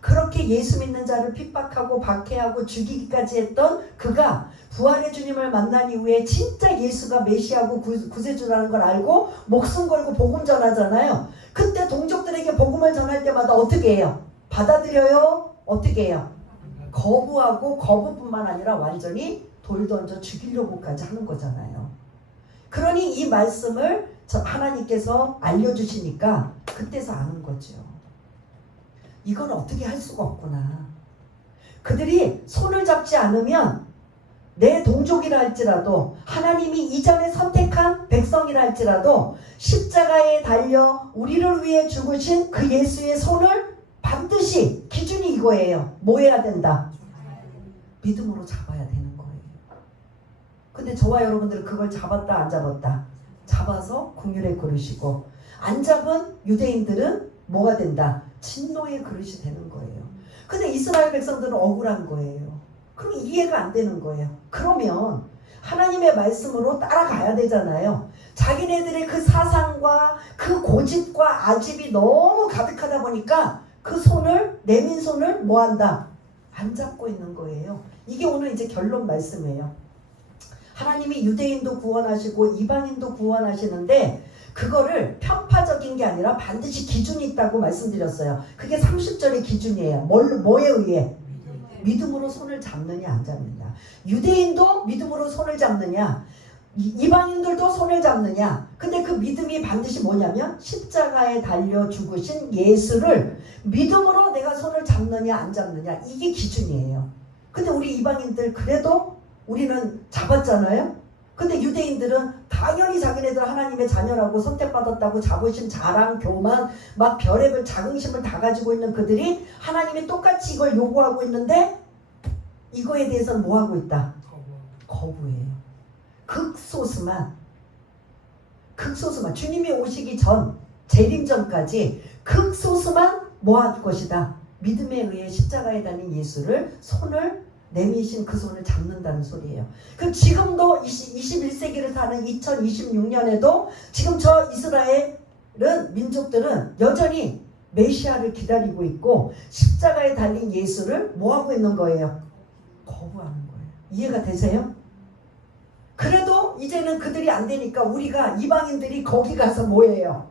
그렇게 예수 믿는 자를 핍박하고 박해하고 죽이기까지 했던 그가 부활의 주님을 만난 이후에 진짜 예수가 메시아고 구세주라는 걸 알고 목숨 걸고 복음 전하잖아요. 그때 동족들에게 복음을 전할 때마다 어떻게 해요? 받아들여요? 어떻게 해요? 거부하고 거부뿐만 아니라 완전히 돌 던져 죽이려고까지 하는 거잖아요. 그러니 이 말씀을 하나님께서 알려주시니까 그때서 아는 거죠. 이건 어떻게 할 수가 없구나. 그들이 손을 잡지 않으면 내 동족이라 할지라도 하나님이 이전에 선택한 백성이라 할지라도 십자가에 달려 우리를 위해 죽으신 그 예수의 손을 반드시 기준이 이거예요. 뭐 해야 된다? 믿음으로 잡아야 되는 거예요. 근데 저와 여러분들은 그걸 잡았다 안 잡았다? 잡아서 긍휼의 그릇이고 안 잡은 유대인들은 뭐가 된다? 진노의 그릇이 되는 거예요. 근데 이스라엘 백성들은 억울한 거예요. 그럼 이해가 안 되는 거예요. 그러면 하나님의 말씀으로 따라가야 되잖아요. 자기네들의 그 사상과 그 고집과 아집이 너무 가득하다 보니까 그 손을 내민 손을 뭐한다? 안 잡고 있는 거예요. 이게 오늘 이제 결론 말씀이에요. 하나님이 유대인도 구원하시고 이방인도 구원하시는데 그거를 편파적인 게 아니라 반드시 기준이 있다고 말씀드렸어요. 그게 30절의 기준이에요. 뭐에 의해? 믿음으로 손을 잡느냐 안 잡느냐. 유대인도 믿음으로 손을 잡느냐 이방인들도 손을 잡느냐. 근데 그 믿음이 반드시 뭐냐면 십자가에 달려 죽으신 예수를 믿음으로 내가 손을 잡느냐 안 잡느냐. 이게 기준이에요. 근데 우리 이방인들 그래도 우리는 잡았잖아요. 근데 유대인들은 당연히 자기네들 하나님의 자녀라고 선택받았다고 자부심, 자랑, 교만, 막 별의별 자긍심을 다 가지고 있는 그들이 하나님이 똑같이 이걸 요구하고 있는데 이거에 대해서는 뭐하고 있다? 거부해요. 극소수만 주님이 오시기 전 재림 전까지 극소수만 뭐할 것이다? 믿음에 의해 십자가에 달린 예수를 손을 내미신 그 손을 잡는다는 소리예요. 그럼 지금도 21세기를 사는 2026년에도 지금 저 이스라엘은 민족들은 여전히 메시아를 기다리고 있고 십자가에 달린 예수를 뭐하고 있는 거예요? 거부하는 거예요. 이해가 되세요? 그래도 이제는 그들이 안 되니까 우리가 이방인들이 거기 가서 뭐예요?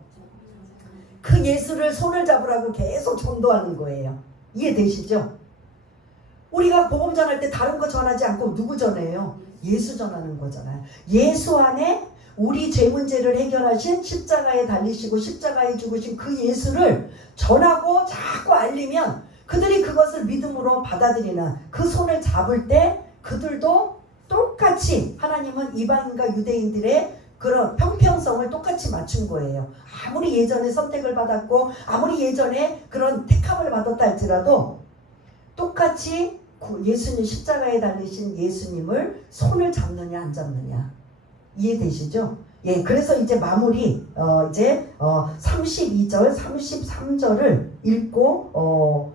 그 예수를 손을 잡으라고 계속 전도하는 거예요. 이해되시죠? 우리가 복음 전할 때 다른 거 전하지 않고 누구 전해요? 예수 전하는 거잖아요. 예수 안에 우리 죄 문제를 해결하신 십자가에 달리시고 십자가에 죽으신 그 예수를 전하고 자꾸 알리면 그들이 그것을 믿음으로 받아들이는 그 손을 잡을 때 그들도 똑같이 하나님은 이방인과 유대인들의 그런 평평성을 똑같이 맞춘 거예요. 아무리 예전에 선택을 받았고 아무리 예전에 그런 택함을 받았다 할지라도 똑같이 예수님 십자가에 달리신 예수님을 손을 잡느냐 안 잡느냐 이해되시죠? 예, 그래서 이제 마무리 32절, 33절을 읽고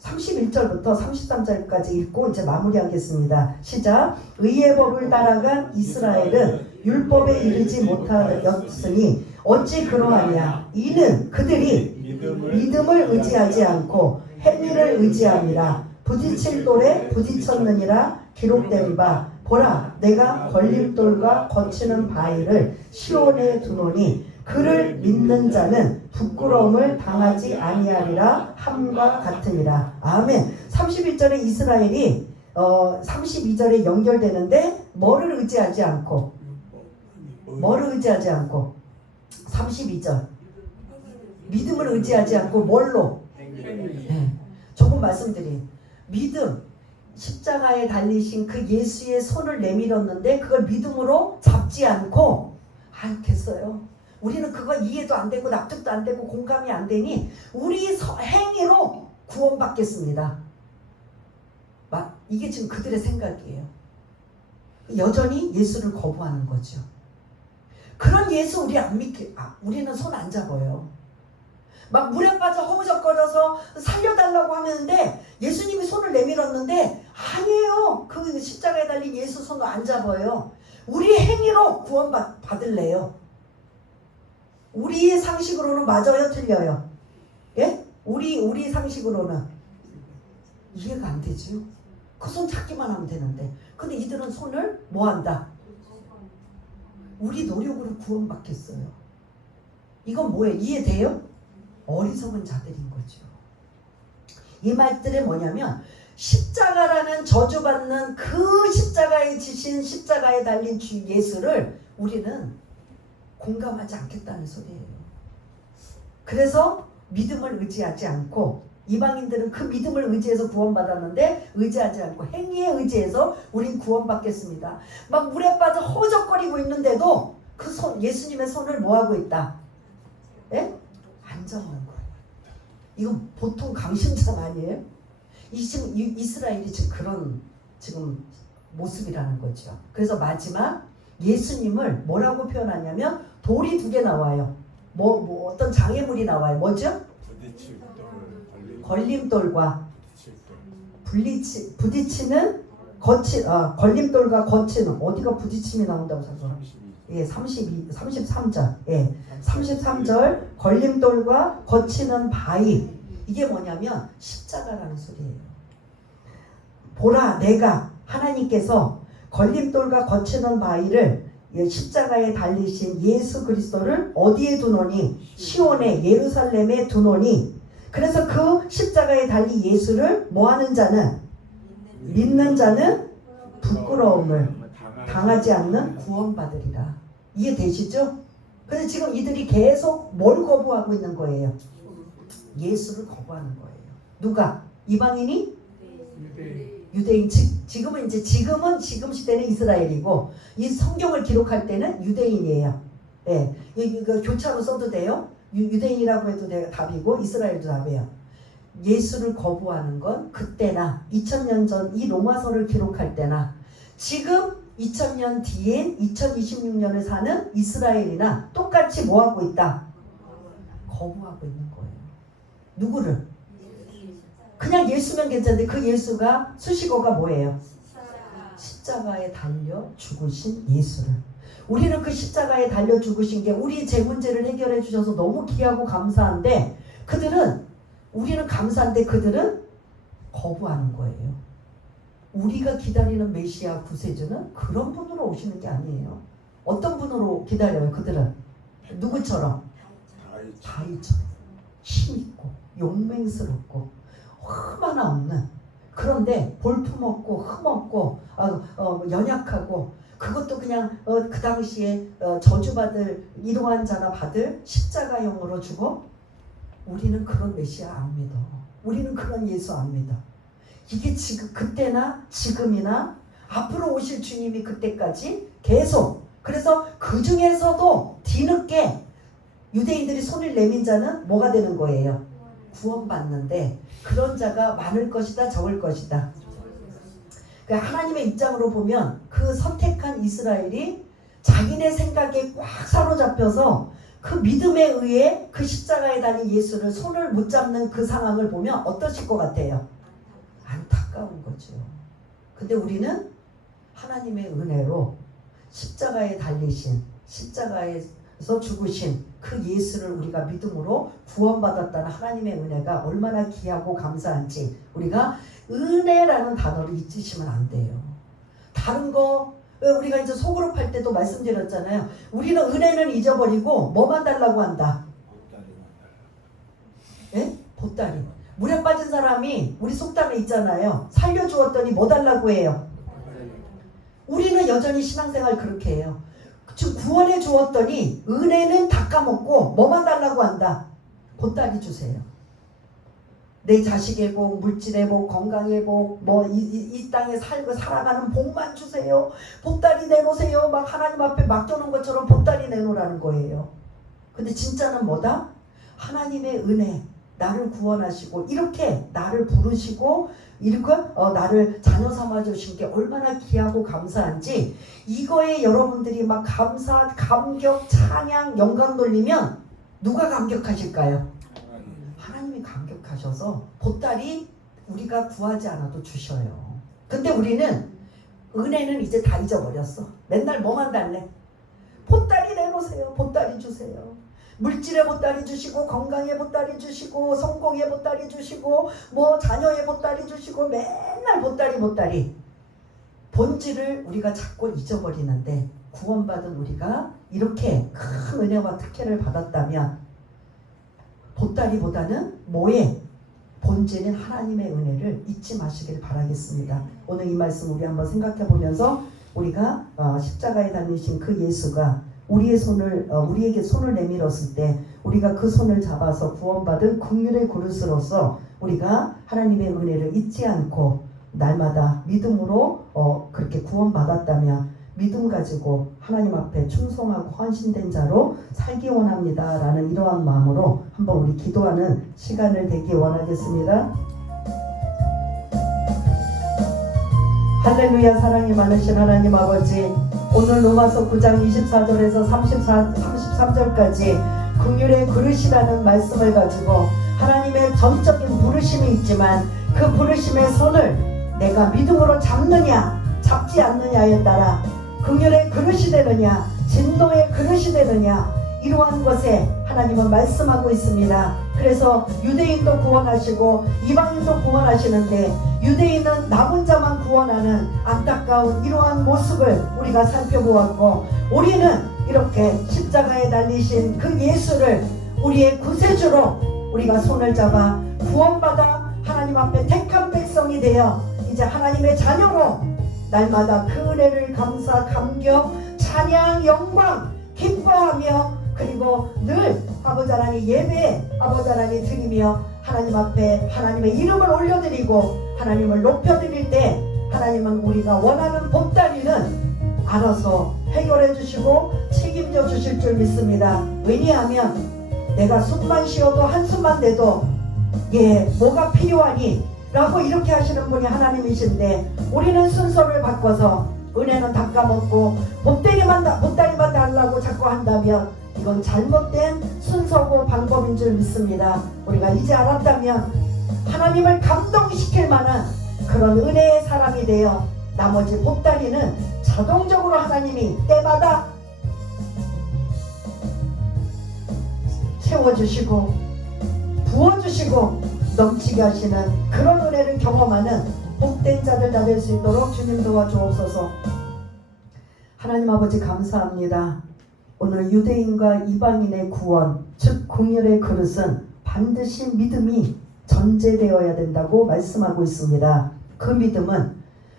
31절부터 33절까지 읽고 이제 마무리하겠습니다. 시작. 의의 법을 따라간 이스라엘은 율법에 이르지 못하였으니 어찌 그러하냐. 이는 그들이 믿음을 의지하지 않고 행위를 의지함이라. 부딪힐 돌에 부딪혔느니라 기록된 바. 보라, 내가 걸림돌과 거치는 바위를 시온에 두노니 그를 믿는 자는 부끄러움을 당하지 아니하리라 함과 같으니라. 아멘. 31절에 이스라엘이 32절에 연결되는데 뭐를 의지하지 않고 32절 믿음을 의지하지 않고 뭘로? 네. 조금 말씀드린 믿음. 십자가에 달리신 그 예수의 손을 내밀었는데 그걸 믿음으로 잡지 않고 됐어요. 우리는 그거 이해도 안 되고 납득도 안 되고 공감이 안 되니 우리 행위로 구원받겠습니다. 이게 지금 그들의 생각이에요. 여전히 예수를 거부하는 거죠. 그런 예수 우리 안 믿게 우리는 손 안 잡아요. 막 물에 빠져 허우적거려서 살려달라고 하는데 예수님이 손을 내밀었는데 아니에요. 그 십자가에 달린 예수 손을 안 잡아요. 우리 행위로 구원받을래요. 우리의 상식으로는 맞아요, 틀려요? 예? 우리 상식으로는 이해가 안 되지요. 그 손 잡기만 하면 되는데 근데 이들은 손을 뭐 한다? 우리 노력으로 구원받겠어요. 이건 뭐예요? 이해돼요? 어리석은 자들인 거죠. 이 말들은 뭐냐면 십자가라는 저주받는 그 십자가에 지신 십자가에 달린 주 예수를 우리는 공감하지 않겠다는 소리예요. 그래서 믿음을 의지하지 않고 이방인들은 그 믿음을 의지해서 구원받았는데 의지하지 않고 행위에 의지해서 우린 구원받겠습니다. 막 물에 빠져 허우적거리고 있는데도 그 예수님의 손을 뭐하고 있다? 예? 안 잡는 거예요. 이건 보통 강심장 아니에요? 지금 이스라엘이 지금 그런 지금 모습이라는 거죠. 그래서 마지막 예수님을 뭐라고 표현하냐면 돌이 2개 나와요. 뭐 어떤 장애물이 나와요. 뭐죠? 걸림돌과 부딪히는 걸림돌과 거치는 어디가 부딪힘이 나온다고 생각해요? 예, 33절. 예. 33절 걸림돌과 거치는 바위. 이게 뭐냐면 십자가라는 소리예요. 보라, 내가 하나님께서 걸림돌과 거치는 바위를 십자가에 달리신 예수 그리스도를 어디에 두노니? 시온에 예루살렘에 두노니. 그래서 그 십자가에 달린 예수를 뭐하는 자는? 믿는 자는 부끄러움을 당하지 않는 구원받으리라. 이해되시죠? 그래서 지금 이들이 계속 뭘 거부하고 있는 거예요? 예수를 거부하는 거예요. 누가? 이방인이? 유대인. 지금 시대는 이스라엘이고 이 성경을 기록할 때는 유대인이에요. 예, 이거 교차로 써도 돼요. 유대인이라고 해도 답이고 이스라엘도 답이에요. 예수를 거부하는 건 그때나 2000년 전 이 로마서를 기록할 때나 지금 2000년 뒤인 2026년을 사는 이스라엘이나 똑같이 뭐하고 있다? 거부하고 있는 거예요. 누구를? 그냥 예수면 괜찮은데 그 예수가 수식어가 뭐예요? 십자가에 달려 죽으신 예수를. 우리는 그 십자가에 달려 죽으신 게 우리 제 문제를 해결해 주셔서 너무 귀하고 감사한데 우리는 감사한데 그들은 거부하는 거예요. 우리가 기다리는 메시아 구세주는 그런 분으로 오시는 게 아니에요. 어떤 분으로 기다려요? 그들은 누구처럼? 다윗처럼 힘있고 용맹스럽고 흠 하나 없는, 그런데 볼품없고 흠없고 연약하고 그것도 그냥 그 당시에 저주받을 이러한 자나 받을 십자가형으로 죽어? 우리는 그런 메시아 안 믿어. 우리는 그런 예수 안 믿어. 이게 지금 그때나 지금이나 앞으로 오실 주님이 그때까지 계속, 그래서 그 중에서도 뒤늦게 유대인들이 손을 내민 자는 뭐가 되는 거예요? 구원받는데, 그런 자가 많을 것이다, 적을 것이다. 그러니까 하나님의 입장으로 보면 그 선택한 이스라엘이 자기네 생각에 꽉 사로잡혀서 그 믿음에 의해 그 십자가에 달린 예수를 손을 못 잡는 그 상황을 보면 어떠실 것 같아요? 안타까운 거죠. 근데 우리는 하나님의 은혜로 십자가에 달리신, 십자가에서 죽으신 그 예수를 우리가 믿음으로 구원받았다는 하나님의 은혜가 얼마나 귀하고 감사한지 우리가 은혜라는 단어를 잊으시면 안 돼요. 다른 거 우리가 이제 소그룹 할 때도 말씀드렸잖아요. 우리는 은혜는 잊어버리고 뭐만 달라고 한다? 예? 보따리. 물에 빠진 사람이 우리 속담에 있잖아요. 살려주었더니 뭐 달라고 해요? 우리는 여전히 신앙생활 그렇게 해요. 지금 구원해 주었더니 은혜는 다 까먹고 뭐만 달라고 한다? 보따리 주세요. 내 자식의 복, 물질의 복, 건강의 복, 이 땅에 살아가는 복만 주세요. 보따리 내놓으세요. 막 하나님 앞에 맡겨놓은 것처럼 보따리 내놓으라는 거예요. 근데 진짜는 뭐다? 하나님의 은혜, 나를 구원하시고 이렇게 나를 부르시고 이렇게 나를 자녀 삼아 주신 게 얼마나 귀하고 감사한지, 이거에 여러분들이 막 감사, 감격, 찬양, 영광 돌리면 누가 감격하실까요? 하나님이 감격하셔서 보따리 우리가 구하지 않아도 주셔요. 근데 우리는 은혜는 이제 다 잊어버렸어. 맨날 뭐만 달래? 보따리 내놓으세요. 보따리 주세요. 물질의 보따리 주시고, 건강의 보따리 주시고, 성공의 보따리 주시고, 자녀의 보따리 주시고, 맨날 보따리. 본질을 우리가 자꾸 잊어버리는데, 구원받은 우리가 이렇게 큰 은혜와 특혜를 받았다면 보따리보다는 뭐에? 본질인 하나님의 은혜를 잊지 마시길 바라겠습니다. 오늘 이 말씀 우리 한번 생각해 보면서 우리가 십자가에 달리신 그 예수가 우리에게 손을 내밀었을 때 우리가 그 손을 잡아서 구원받은 긍휼의 그릇으로서 우리가 하나님의 은혜를 잊지 않고 날마다 믿음으로 그렇게 구원받았다면 믿음 가지고 하나님 앞에 충성하고 헌신된 자로 살기 원합니다 라는 이러한 마음으로 한번 우리 기도하는 시간을 되기 원하겠습니다. 할렐루야. 사랑이 많으신 하나님 아버지, 오늘 로마서 9장 24절에서 33절까지 긍휼의 그릇이라는 말씀을 가지고 하나님의 전적인 부르심이 있지만 그 부르심의 손을 내가 믿음으로 잡느냐 잡지 않느냐에 따라 긍휼의 그릇이 되느냐 진노의 그릇이 되느냐, 이러한 것에 하나님은 말씀하고 있습니다. 그래서 유대인도 구원하시고 이방인도 구원하시는데 유대인은 남은 자만 구원하는 안타까운 이러한 모습을 우리가 살펴보았고, 우리는 이렇게 십자가에 달리신 그 예수를 우리의 구세주로 우리가 손을 잡아 구원받아 하나님 앞에 택한 백성이 되어 이제 하나님의 자녀로 날마다 그 은혜를 감사, 감격, 찬양, 영광, 기뻐하며 그리고 늘 아버지 하나님 예배 아버지 하나님 드리며 하나님 앞에 하나님의 이름을 올려드리고 하나님을 높여드릴 때 하나님은 우리가 원하는 보따리는 알아서 해결해 주시고 책임져 주실 줄 믿습니다. 왜냐하면 내가 숨만 쉬어도 한숨만 내도 뭐가 필요하니? 라고 이렇게 하시는 분이 하나님이신데 우리는 순서를 바꿔서 은혜는 다 까먹고 보따리만 달라고 자꾸 한다면 이건 잘못된 순서고 방법인 줄 믿습니다. 우리가 이제 알았다면 하나님을 감동시킬 만한 그런 은혜의 사람이 되어 나머지 보따리는 자동적으로 하나님이 때마다 채워주시고 부어주시고 넘치게 하시는 그런 은혜를 경험하는 복된 자들 다 될 수 있도록 주님 도와주옵소서. 하나님 아버지 감사합니다. 오늘 유대인과 이방인의 구원, 즉 긍휼의 그릇은 반드시 믿음이 전제되어야 된다고 말씀하고 있습니다. 그 믿음은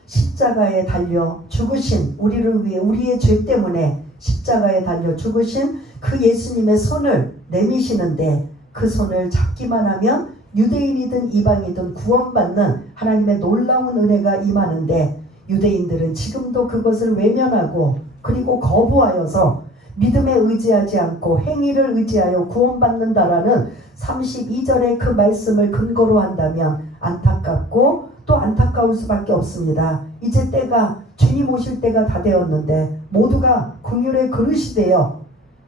십자가에 달려 죽으신 우리를 위해 우리의 죄 때문에 십자가에 달려 죽으신 그 예수님의 손을 내미시는데 그 손을 잡기만 하면 유대인이든 이방이든 구원받는 하나님의 놀라운 은혜가 임하는데 유대인들은 지금도 그것을 외면하고 그리고 거부하여서 믿음에 의지하지 않고 행위를 의지하여 구원받는다라는 32절의 그 말씀을 근거로 한다면 안타깝고 또 안타까울 수밖에 없습니다. 이제 때가 주님 오실 때가 다 되었는데 모두가 긍휼의 그릇이 되어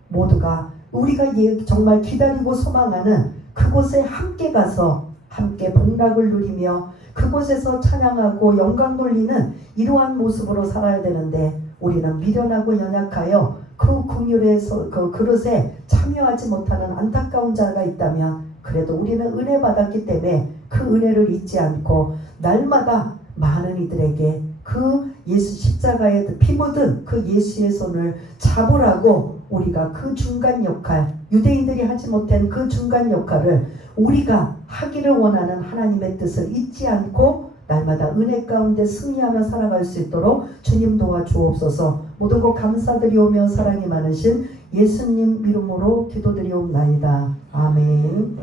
모두가 우리가 정말 기다리고 소망하는 그곳에 함께 가서 함께 복락을 누리며 그곳에서 찬양하고 영광 돌리는 이러한 모습으로 살아야 되는데 우리는 미련하고 연약하여 그 긍휼의 그 그릇에 참여하지 못하는 안타까운 자가 있다면 그래도 우리는 은혜 받았기 때문에 그 은혜를 잊지 않고 날마다 많은 이들에게 그 예수 십자가에 피 묻은 그 예수의 손을 잡으라고 우리가 그 중간 역할, 유대인들이 하지 못한 그 중간 역할을 우리가 하기를 원하는 하나님의 뜻을 잊지 않고 날마다 은혜 가운데 승리하며 살아갈 수 있도록 주님 도와주옵소서. 모든 것 감사드리오며 사랑이 많으신 예수님 이름으로 기도드리옵나이다. 아멘.